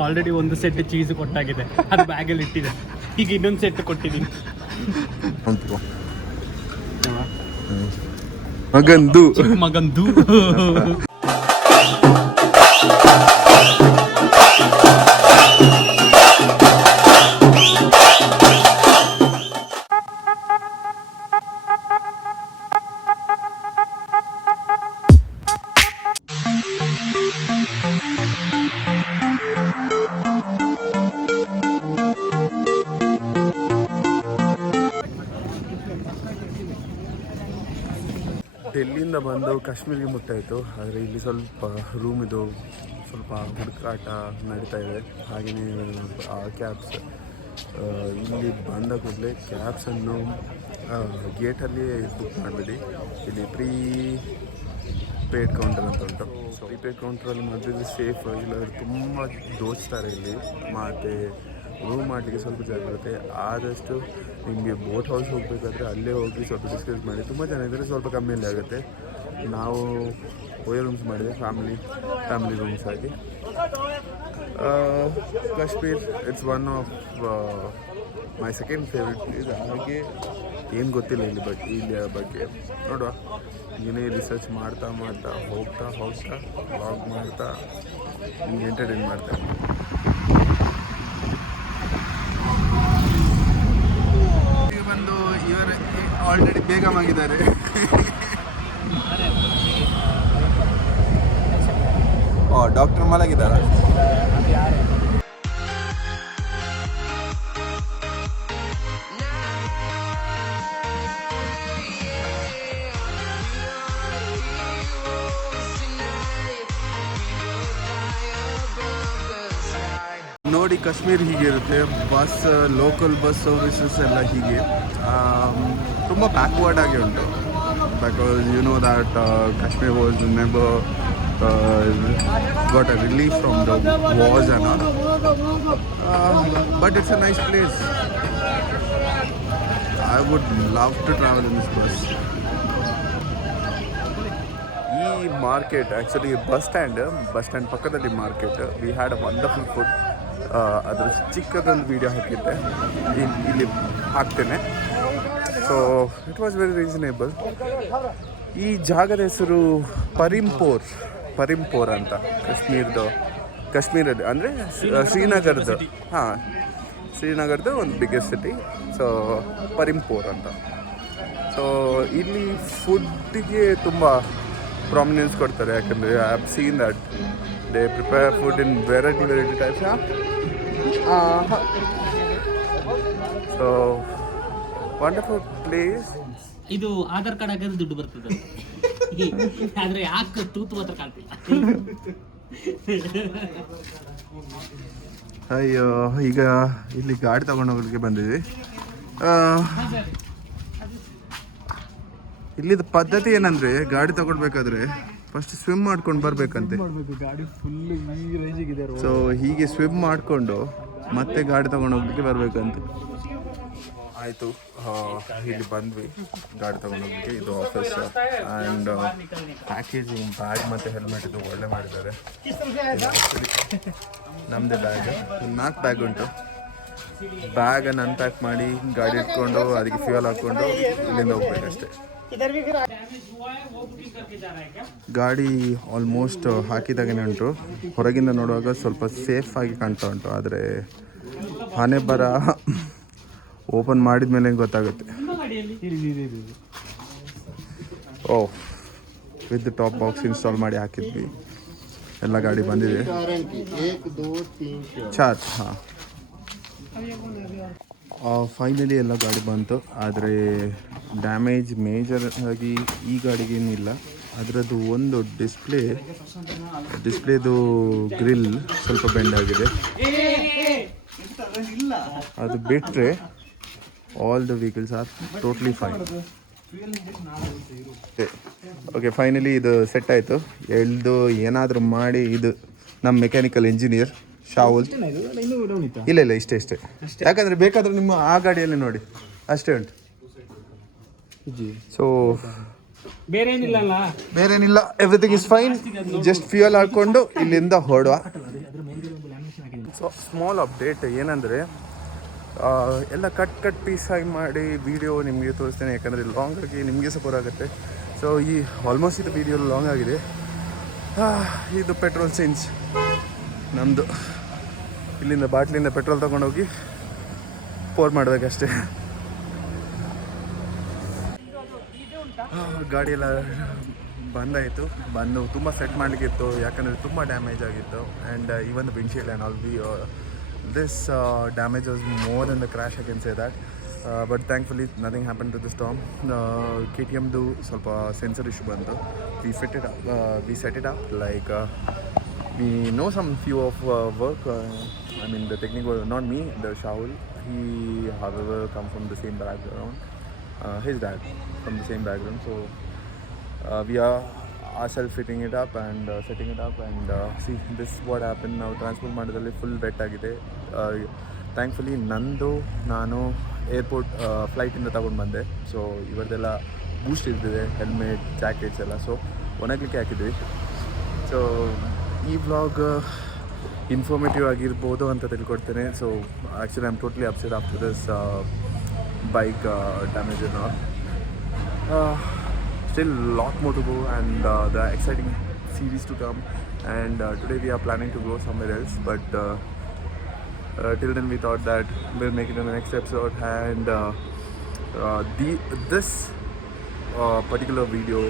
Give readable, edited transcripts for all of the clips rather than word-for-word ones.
Already ಒಂದು set cheese ಕೊಟ್ಟಾಗಿದೆ, ಅದು ಬ್ಯಾಗಲ್ಲಿ ಇಟ್ಟಿದೆ. ಈಗ ಇನ್ನೊಂದು ಸೆಟ್ ಕೊಟ್ಟಿದ್ದೀನಿ. ಮಗಂದು ಮಗಂದು ಡೆಲ್ಲಿಯಿಂದ ಬಂದು ಕಾಶ್ಮೀರಿಗೆ ಮುಟ್ಟಾಯಿತು. ಆದರೆ ಇಲ್ಲಿ ಸ್ವಲ್ಪ ರೂಮಿದು ಸ್ವಲ್ಪ ಹುಡುಕಾಟ ನಡೀತಾ ಇದೆ. ಹಾಗೆಯೇ ಕ್ಯಾಬ್ಸ್ ಇಲ್ಲಿ ಬಂದ ಕೂಡಲೇ ಕ್ಯಾಬ್ಸನ್ನು ಗೇಟಲ್ಲಿಯೇ ಬುಕ್ ಮಾಡಬೇಡಿ. ಇಲ್ಲಿ ಪೇಡ್ ಕೌಂಟರ್ ಅಂತ ಉಂಟು. ಸೊ ಪ್ರೀಪೇಡ್ ಕೌಂಟ್ರಲ್ಲಿ ಮಾಡಿದ್ರೆ ಸೇಫ್, ಇಲ್ಲಾಂದರೆ ತುಂಬ ದೋಚ್ತಾರೆ ಇಲ್ಲಿ. ಮತ್ತು ರೂಮ್ ಮಾಡಲಿಕ್ಕೆ ಸ್ವಲ್ಪ ಜಾಗ್ರತೆ. ಆದಷ್ಟು ನಿಮಗೆ ಬೋಟ್ ಹೌಸ್ ಹೋಗಬೇಕಾದ್ರೆ ಅಲ್ಲೇ ಹೋಗಿ ಸ್ವಲ್ಪ ಡಿಸ್ಕಸ್ ಮಾಡಿ. ತುಂಬ ಜನ ಇದ್ದರೆ ಸ್ವಲ್ಪ ಕಮ್ಮಿಯಲ್ಲಿ ಆಗುತ್ತೆ. ನಾವು ಓಯೋ ರೂಮ್ಸ್ ಮಾಡಿದೆ, ಫ್ಯಾಮಿಲಿ ರೂಮ್ಸ್ ಆಗಿ. Kashmir it's one of my second favourite place. ಹಾಗೆ ಏನು ಗೊತ್ತಿಲ್ಲ ಇಲ್ಲಿ ಬಗ್ಗೆ ನೋಡುವ. ಏನೇ ರಿಸರ್ಚ್ ಮಾಡ್ತಾ ಹೋಗ್ತಾ ವ್ಲಾಗ್ ಮಾಡ್ತಾ ನಿಮ್ಗೆ ಎಂಟರ್ಟೈನ್ ಮಾಡ್ತಾರೆ. ಈಗ ಬಂದು ಇವರು ಆಲ್ರೆಡಿ ಬೇಗ ಆಗಿದ್ದಾರೆ. ಡಾಕ್ಟರ್ ಮಲಗಿದ್ದಾರೆ. ನೋಡಿ, ಕಾಶ್ಮೀರ್ ಹೀಗೆ ಇರುತ್ತೆ. ಲೋಕಲ್ ಬಸ್ ಸರ್ವಿಸಸ್ ಎಲ್ಲ ಹೀಗೆ ತುಂಬ ಬ್ಯಾಕ್ವರ್ಡ್ ಆಗಿ ಉಂಟು. Because you know that Kashmir was never got a relief from the wars and all. But it's a nice place. I would love to travel in this bus. ಈ market actually bus stand ಪಕ್ಕದಲ್ಲಿ market. We had a wonderful food. ಅದರ ಚಿಕ್ಕದೊಂದು video ಹಾಕಿದ್ದೆ, ಇಲ್ಲಿ ಹಾಕ್ತೇನೆ. So it was very reasonable. ಈ ಜಾಗದ ಹೆಸರು ಪರಿಂಪೋರ್ ಅಂತ. ಕಾಶ್ಮೀರದ ಅಂದರೆ ಶ್ರೀನಗರದ ಶ್ರೀನಗರದ ಒಂದು ಬಿಗ್ಗೆಸ್ಟ್ ಸಿಟಿ. ಸೊ ಪರಿಂಪೋರ್ ಅಂತ. ಸೊ ಇಲ್ಲಿ ಫುಡ್ಡಿಗೆ ತುಂಬ ಪ್ರಾಮಿನೆನ್ಸ್ ಕೊಡ್ತಾರೆ. ಯಾಕಂದರೆ I have seen that they prepare food in variety types. So wonderful place. ಇದು ಆಧಾರ್ ಕಾರ್ಡ್ ಹಾಕಿದ್ರೆ ದುಡ್ಡು ಬರ್ತದೆ, ಆದ್ರೆ ಯಾಕೆ ತೂತು ಮಾತ್ರ ಕಾಣ್ತಿಲ್ಲ. ಅಯ್ಯೋ, ಈಗ ಇಲ್ಲಿ ಗಾಡಿ ತಗೊಂಡು ಹೋಗ್ಲಿಕ್ಕೆ ಬಂದಿದ್ವಿ. ಇಲ್ಲಿದ ಪದ್ಧತಿ ಏನಂದ್ರೆ, ಗಾಡಿ ತಗೊಳ್ಬೇಕಾದ್ರೆ ಫಸ್ಟ್ ಸ್ವಿಮ್ ಮಾಡ್ಕೊಂಡು ಬರ್ಬೇಕಂತೆ. ಸೊ ಹೀಗೆ ಸ್ವಿಮ್ ಮಾಡಿಕೊಂಡು ಮತ್ತೆ ಗಾಡಿ ತಗೊಂಡು ಹೋಗ್ಲಿಕ್ಕೆ ಬರ್ಬೇಕಂತೆ. ಆಯಿತು, ಇಲ್ಲಿ ಬಂದ್ವಿ ಗಾಡಿ ತೊಗೊಂಡೋಗ್ಲಿಕ್ಕೆ. ಇದು ಆಫೀಸ್. ಆ್ಯಂಡ್ ಪ್ಯಾಕೇಜಿಂಗ್ ಬ್ಯಾಗ್ ಮತ್ತು ಹೆಲ್ಮೆಟ್ ಇದು ಒಳ್ಳೆ ಮಾಡಿದ್ದಾರೆ. ನಮ್ಮದೇ ಬ್ಯಾಗ್, 4 ಬ್ಯಾಗ್ ಉಂಟು. ಬ್ಯಾಗನ್ನು ಅನ್ಪ್ಯಾಕ್ ಮಾಡಿ ಗಾಡಿ ಇಟ್ಕೊಂಡು ಅದಕ್ಕೆ ಫ್ಯೂಯಲ್ ಹಾಕ್ಕೊಂಡು ಇಲ್ಲಿಂದ ಹೋಗ್ಬೇಕಷ್ಟೆ. ಗಾಡಿ ಆಲ್ಮೋಸ್ಟ್ ಹಾಕಿದಾಗೇ ಉಂಟು. ಹೊರಗಿಂದ ನೋಡುವಾಗ ಸ್ವಲ್ಪ ಸೇಫ್ ಆಗಿ ಕಾಣ್ತಾ ಉಂಟು. ಆದರೆ ಹಣೆ ಬರ ಓಪನ್ ಮಾಡಿದ ಮೇಲೆ ಗೊತ್ತಾಗುತ್ತೆ. ವಿತ್ ಟಾಪ್ ಬಾಕ್ಸ್ ಇನ್ಸ್ಟಾಲ್ ಮಾಡಿ ಹಾಕಿದ್ವಿ. ಎಲ್ಲ ಗಾಡಿ ಬಂದಿದೆ. ಚಾರ್ಜ್ ಫೈನಲಿ ಎಲ್ಲ ಗಾಡಿ ಬಂತು. ಆದರೆ ಡ್ಯಾಮೇಜ್ ಮೇಜರ್ ಆಗಿ ಈ ಗಾಡಿಗೇನಿಲ್ಲ. ಅದರದ್ದು ಒಂದು ಡಿಸ್ಪ್ಲೇದು ಗ್ರಿಲ್ ಸ್ವಲ್ಪ ಬೆಂಡ್ ಆಗಿದೆ. ಅದು ಬಿಟ್ಟರೆ all the vehicles are totally fine. Okay, finally ಇದು ಸೆಟ್ ಆಯಿತು. ಏನಾದರೂ ಮಾಡಿ ಇದು ನಮ್ಮ ಮೆಕ್ಯಾನಿಕಲ್ ಇಂಜಿನಿಯರ್ ಶಾಹುಲ್. ಇಲ್ಲ ಇಷ್ಟೇ. ಯಾಕಂದರೆ ಬೇಕಾದರೆ ನಿಮ್ಮ ಆ ಗಾಡಿಯಲ್ಲಿ ನೋಡಿ ಅಷ್ಟೇ ಉಂಟು. ಸೊ ಬೇರೇನಿಲ್ಲ, everything is fine. Just fuel ಹಾಕ್ಕೊಂಡು ಇಲ್ಲಿಂದ ಹೊರಡುವ. ಸೊ ಸ್ಮಾಲ್ ಅಪ್ಡೇಟ್ ಏನಂದರೆ ಎಲ್ಲ ಕಟ್ ಪೀಸಾಗಿ ಮಾಡಿ ವಿಡಿಯೋ ನಿಮಗೆ ತೋರಿಸ್ತೇನೆ, ಯಾಕಂದರೆ ಲಾಂಗ್ ಆಗಿ ನಿಮಗೆ ಸಹ ಬೋರ್ ಆಗುತ್ತೆ. ಸೊ ಈ ಆಲ್ಮೋಸ್ಟ್ ಇದು ವಿಡಿಯೋ ಲಾಂಗ್ ಆಗಿದೆ. ಇದು ಪೆಟ್ರೋಲ್ ಚೇಂಜ್ ನಮ್ಮದು. ಇಲ್ಲಿಂದ ಬಾಟ್ಲಿಂದ ಪೆಟ್ರೋಲ್ ತೊಗೊಂಡೋಗಿ ಪೋರ್ ಮಾಡಬೇಕಷ್ಟೇ. ಗಾಡಿ ಎಲ್ಲ ಬಂದಾಯಿತು. ಬಂದು ತುಂಬ ಸೆಟ್ ಮಾಡಲಿಕ್ಕಿತ್ತು, ಯಾಕಂದರೆ ತುಂಬ ಡ್ಯಾಮೇಜ್ ಆಗಿತ್ತು. And even the windshield and all be this damage was more than the crash, I can say that. But thankfully nothing happen to the storm. KTMದು ಸ್ವಲ್ಪ ಸೆನ್ಸರ್ ಇಶ್ಯೂ ಬಂತು. We set it up like we know some few of work. I mean the technical, not me, the Shahul. He however come from the same background. His dad from the same background. So we are ourselves fitting it up and setting it up. And see, this is what happened. Now transport ಮಾಡಿದಲ್ಲಿ full wet ಆಗಿದೆ. Thankfully ನಾನು airport ಫ್ಲೈಟಿಂದ ತಗೊಂಡು ಬಂದೆ. So ಇವರದೆಲ್ಲ boost ಇರ್ತಿದೆ, helmet, jackets ಎಲ್ಲ. So ಒಣಗಲಿಕ್ಕೆ ಹಾಕಿದ್ವಿ. ಸೊ ಈ ವ್ಲಾಗ್ ಇನ್ಫಾರ್ಮೇಟಿವ್ ಆಗಿರ್ಬೋದು ಅಂತ ತಿಳ್ಕೊಡ್ತೇನೆ. So actually I am totally upset after this bike damage and all. Still lot more to go, and the exciting series to come. And today we are planning to go somewhere else, but till then we thought that we'll make it in the next episode. And this particular video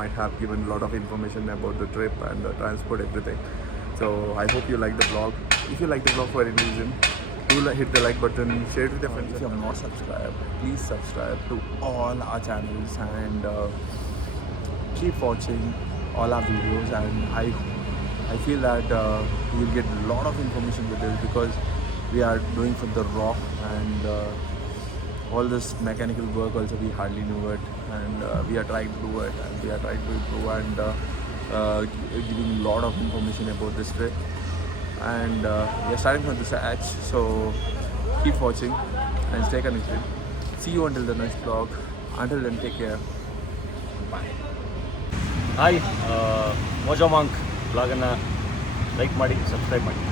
might have given a lot of information about the trip and the transport, everything. So I hope you like the vlog. If you like the vlog for any reason, do hit the like button, share it with your friends. If you have not subscribed, please subscribe to all our channels and keep watching all our videos. And I feel that you will get a lot of information with this, because we are doing from the raw, and all this mechanical work also we hardly knew it, and we are trying to do it, and we are trying to improve, and giving a lot of information about this trip. And we are starting from the scratch, so keep watching and stay connected. See you until the next vlog. Until then, take care. Bye. ಹಾಯ್, mojo monk ಬ್ಲಾಗನ್ನು like ಮಾಡಿ, subscribe ಮಾಡಿ.